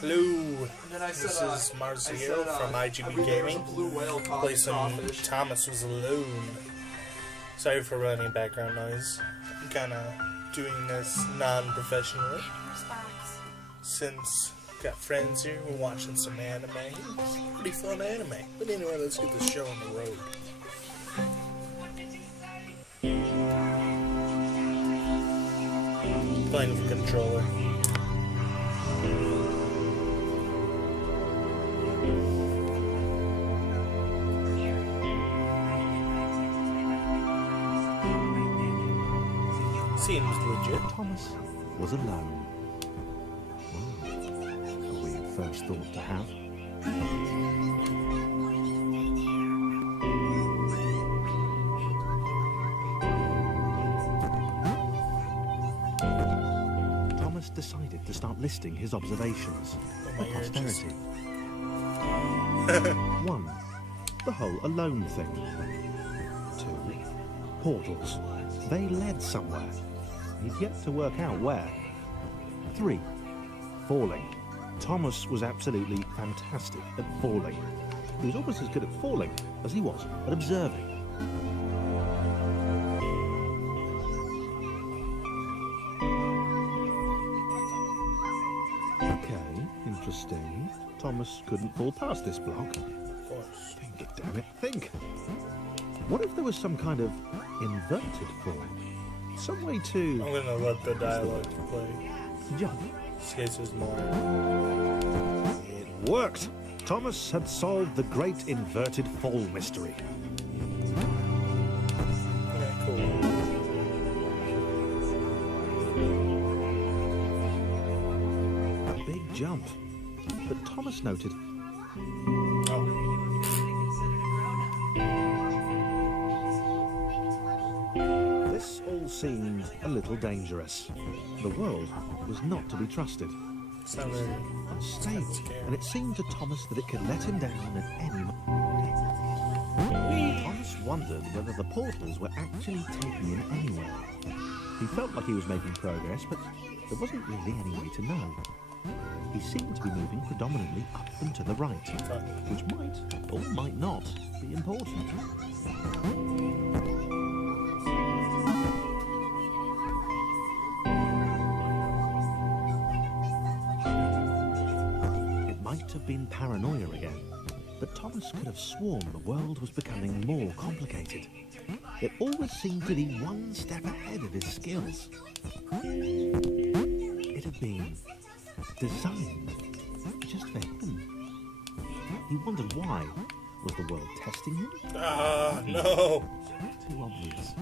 Hello, this is marsthehero from IGB Gaming. Play some Thomas Was Alone. Sorry for running background noise. I'm kinda doing this non-professionally. Since got friends here, we're watching some anime. Pretty fun anime. But anyway, let's get this show on the road. Playing with a controller. Seems legit. Thomas was alone. Well, a weird first thought to have. Thomas decided to start listing his observations for posterity. 1. The whole alone thing. 2. Portals. They led somewhere. He'd yet to work out where. 3. Falling. Thomas was absolutely fantastic at falling. He was almost as good at falling as he was at observing. Okay, interesting. Thomas couldn't fall past this block. Of course. Think it, damn it, think. What if there was some kind of inverted fall? Some way to... I'm gonna let the dialogue play. jump. This case is more. It worked! Thomas had solved the great inverted fall mystery. Okay, cool. A big jump. But Thomas noted... Oh. This all seemed a little dangerous. The world was not to be trusted. Sounded Unstable, and it seemed to Thomas that it could let him down at any moment. Thomas wondered whether the portals were actually taking him anywhere. He felt like he was making progress, but there wasn't really any way to know. He seemed to be moving predominantly up and to the right, which might, or might not, be important. Have been paranoia again, but Thomas could have sworn the world was becoming more complicated. It always seemed to be one step ahead of his skills. It had been designed just for him. He wondered why. Was the world testing him? Ah, no! Too obvious.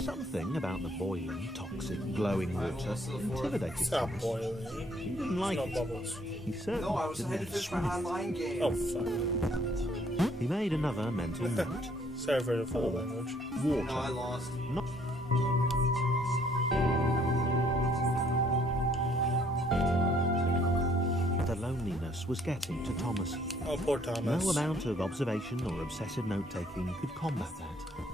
Something about the boiling, toxic, glowing water intimidated Stop Thomas. boiling. He didn't like No it. bubbles. He certainly didn't headed for swim an it. online game. Oh, fuck. He made another mental note. Sorry for the foul language. No, I Water. lost. Not the loneliness was getting to Thomas. Oh, poor Thomas. No amount of observation or obsessive note-taking could combat that.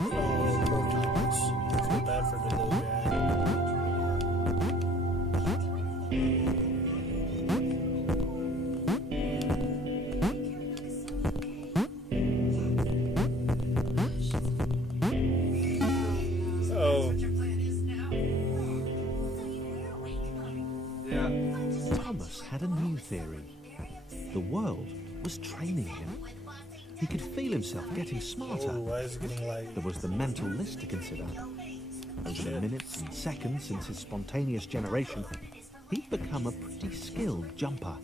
Oh, poor Thomas. I feel bad for the little guy. Oh, Yeah. Thomas had a new theory. The world was training him. He could feel himself getting smarter. oh, why is it getting like... There was the mental list to consider. Over the minutes and seconds since his spontaneous generation, he'd become a pretty skilled jumper.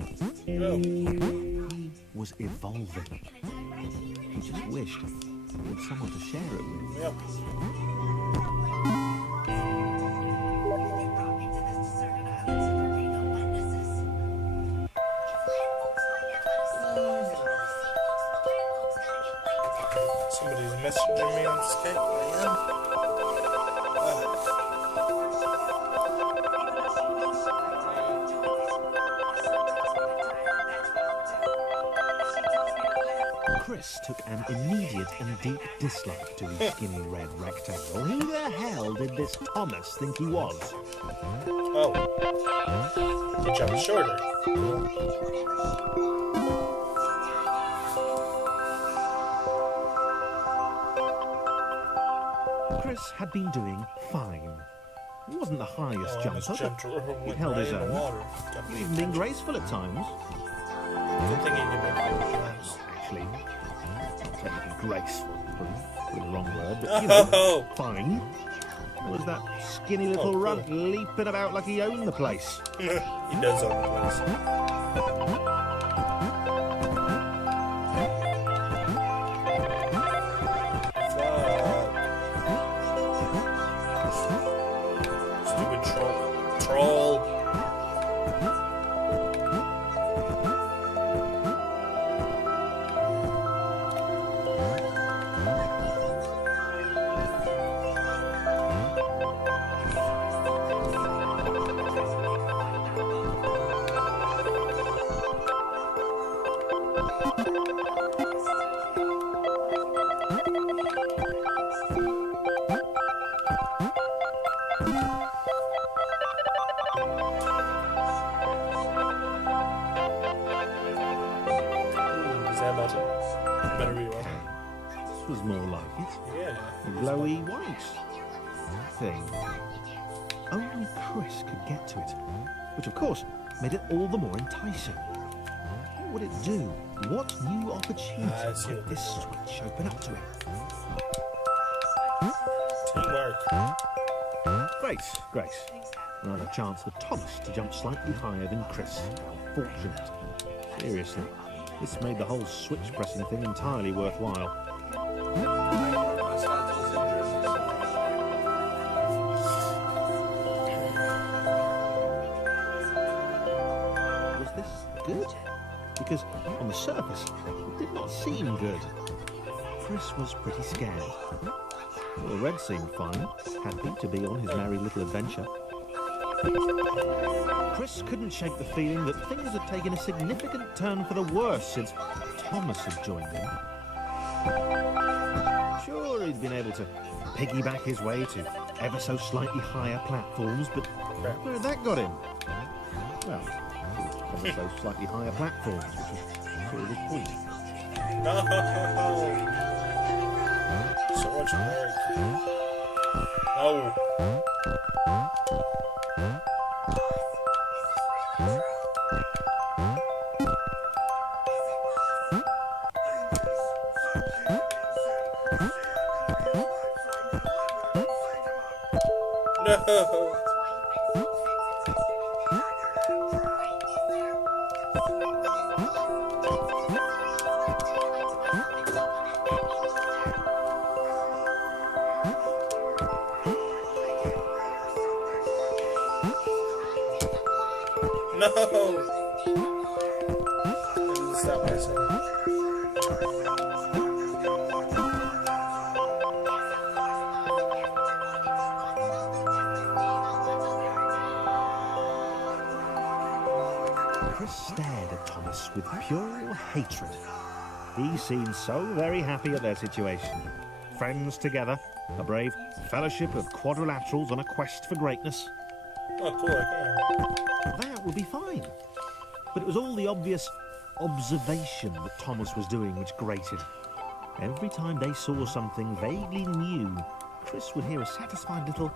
Oh, He was evolving. He just wished he had someone to share it with. yep. Somebody's messaging me on Skype, man. Chris took an immediate and deep dislike to his skinny red rectangle. Who the hell did this Thomas think he was? Oh. He jumped shorter. Chris had been doing fine. He wasn't the highest jumper, but he held right his own. He even been graceful at times. Good thing he can make those jumps. Actually, not technically graceful, probably the wrong word, but you know, fine. Was that skinny little runt leaping about like he owned the place? He does own the place. Stupid troll. Better be one. This was more like it. Yeah. A glowy white thing. Only Chris could get to it, which of course made it all the more enticing. What would it do? What new opportunity would this switch open up to it? Teamwork. Grace. Another chance for Thomas to jump slightly higher than Chris. How fortunate. Seriously. This made the whole switch pressing thing entirely worthwhile. Was this good? Because on the surface, it did not seem good. Chris was pretty scared. Well, Red seemed fine, happy to be on his merry little adventure. Chris couldn't shake the feeling that things had taken a significant turn for the worse since Thomas had joined him. Sure, he'd been able to piggyback his way to ever so slightly higher platforms, but where had that got him? Well, ever so slightly higher platforms, which was sort of his point. No! So much work. No! No! No! I didn't stop myself. Chris stared at Thomas with pure hatred. He seemed so very happy at their situation. Friends together, a brave fellowship of quadrilaterals on a quest for greatness. Oh, cool, I can. That would be fine. But it was all the obvious observation that Thomas was doing which grated. Every time they saw something vaguely new, Chris would hear a satisfied little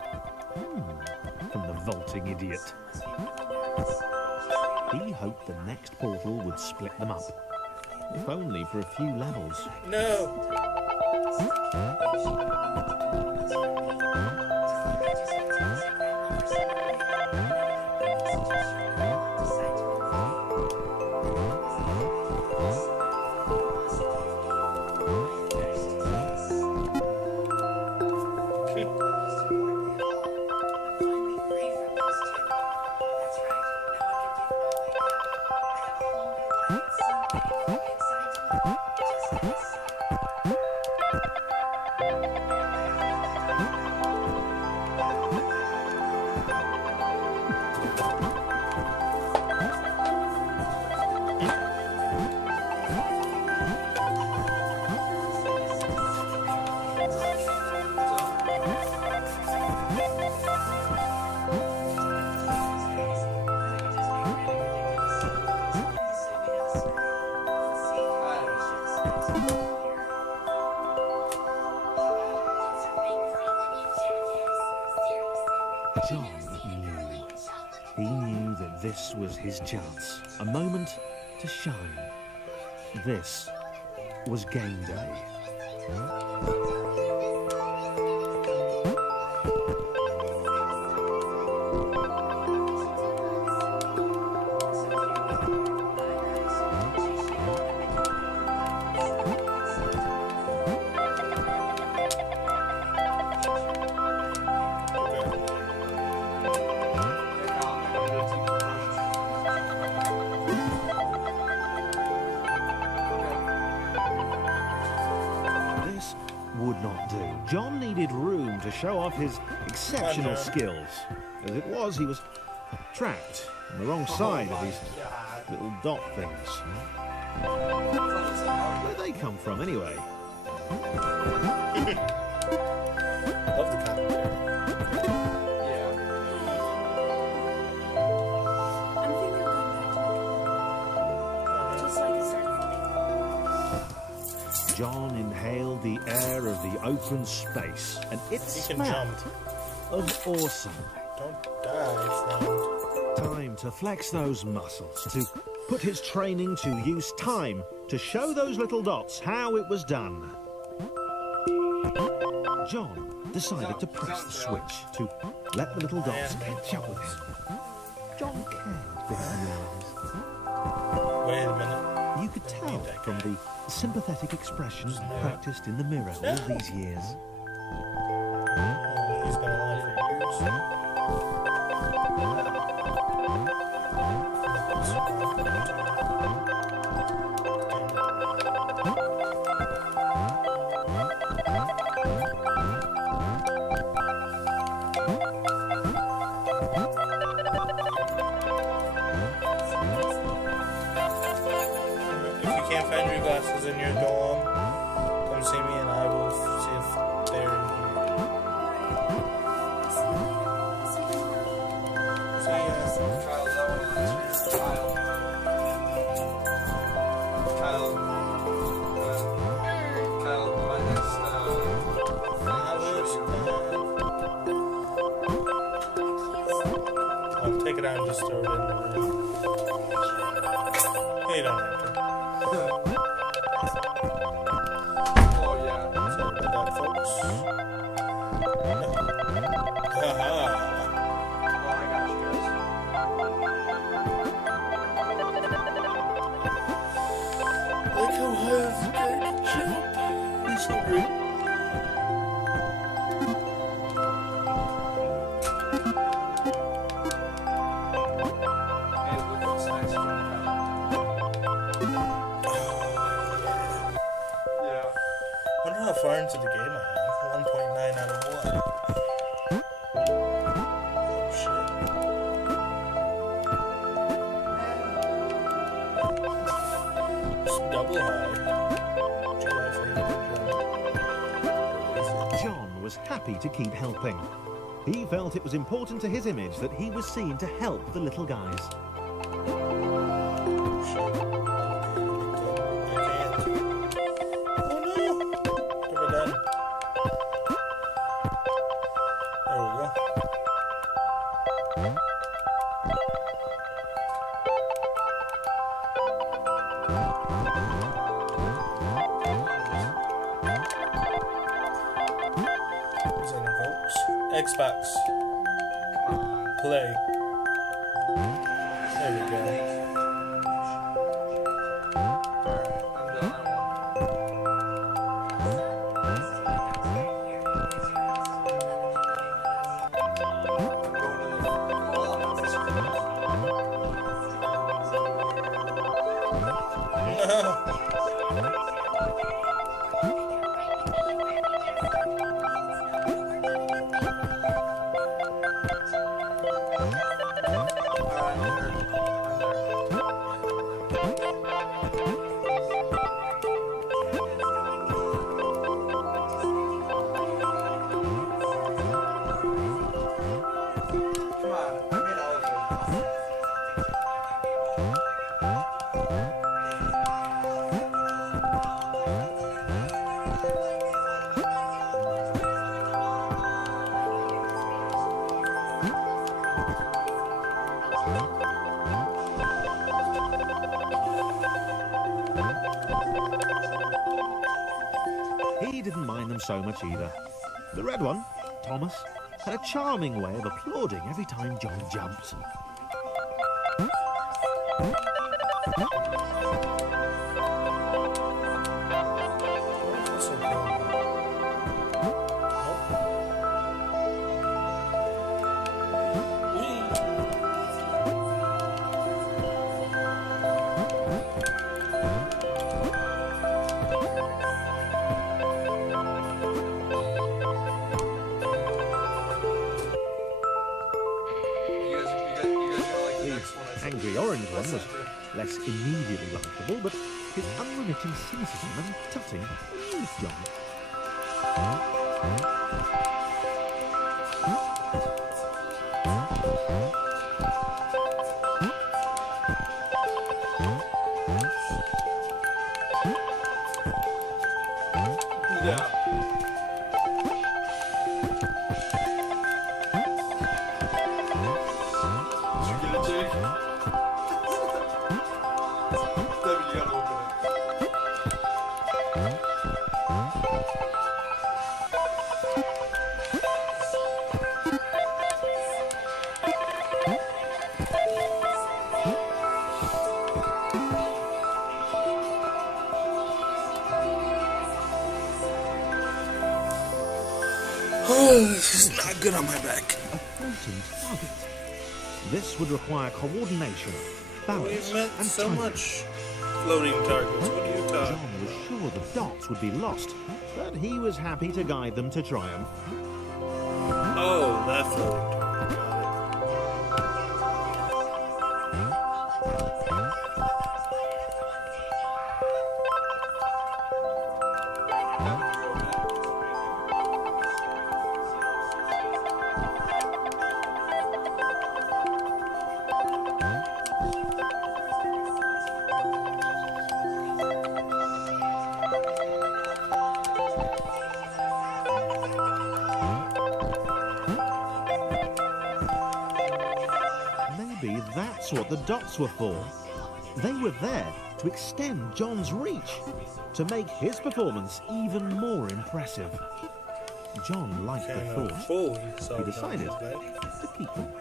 from the vaulting idiot. He hoped the next portal would split them up, if only for a few levels. No! He knew that this was his chance, a moment to shine. This was game day. Would not do. John needed room to show off his exceptional skills. As it was, he was trapped on the wrong side of these little dot things. Where did they come from, anyway? Love the commentary. John inhaled the air of the open space, and it smelled of awesome. Don't die, friend. Time to flex those muscles, to put his training to use, time to show those little dots how it was done. John decided to press the switch to let the little dots catch up with him. John cared behind the eyes. Wait a minute. You could tell from the sympathetic expressions practiced in the mirror all these years. He's been alive for years. In your dorm, come see me and I will see if they're in here. I'll take it out and just throw it in the room. You don't have to. How far into the game I am? 1.9 out of 1. Oh shit. It's double high. John was happy to keep helping. He felt it was important to his image that he was seen to help the little guys. Xbox. Play. There we go. He didn't mind them so much either. The red one, Thomas, had a charming way of applauding every time John jumped. Angry orange one was less immediately likable, but his unremitting cynicism and tutting amused John. Yeah. This is not good on my back. A floating target. This would require coordination, balance, We've met and so timing. much floating targets. What are you talking? John was sure the dots would be lost, but he was happy to guide them to triumph. Oh, that floating target. Maybe that's what the dots were for. They were there to extend John's reach, to make his performance even more impressive. John liked the thought. He decided to keep them.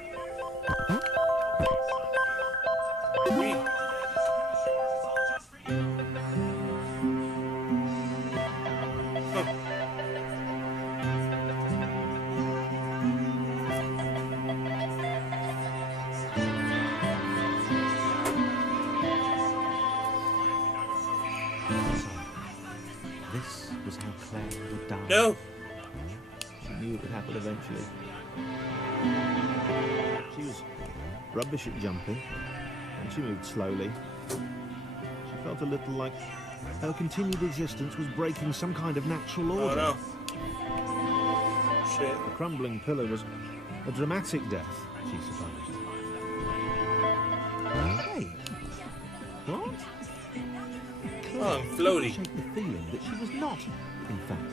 This was how Claire would die. No. She knew it would happen eventually. She was rubbish at jumping, and she moved slowly. She felt a little like her continued existence was breaking some kind of natural order. Oh no. Shit. The crumbling pillar was a dramatic death, she supposed. Hey! What? Oh, I'm floating. Shake the feeling that she was not, in fact,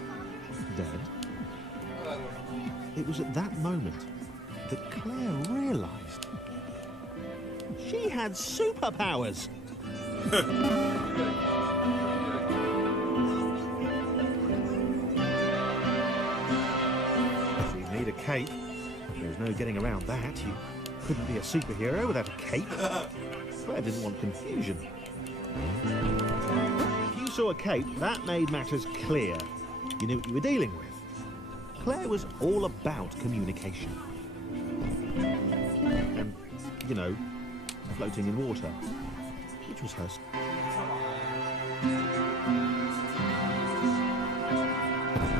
dead. It was at that moment that Claire realised she had superpowers. She'd need a cape. There's no getting around that. You couldn't be a superhero without a cape. Claire didn't want confusion. If you saw a cape, that made matters clear. You knew what you were dealing with. Claire was all about communication. And, you know, floating in water, which was hers.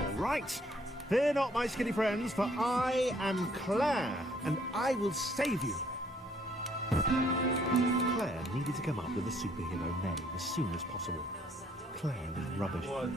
All right. Fear not, my skinny friends, for I am Claire, and I will save you. Claire needed to come up with a superhero name as soon as possible. Claire was rubbish. What?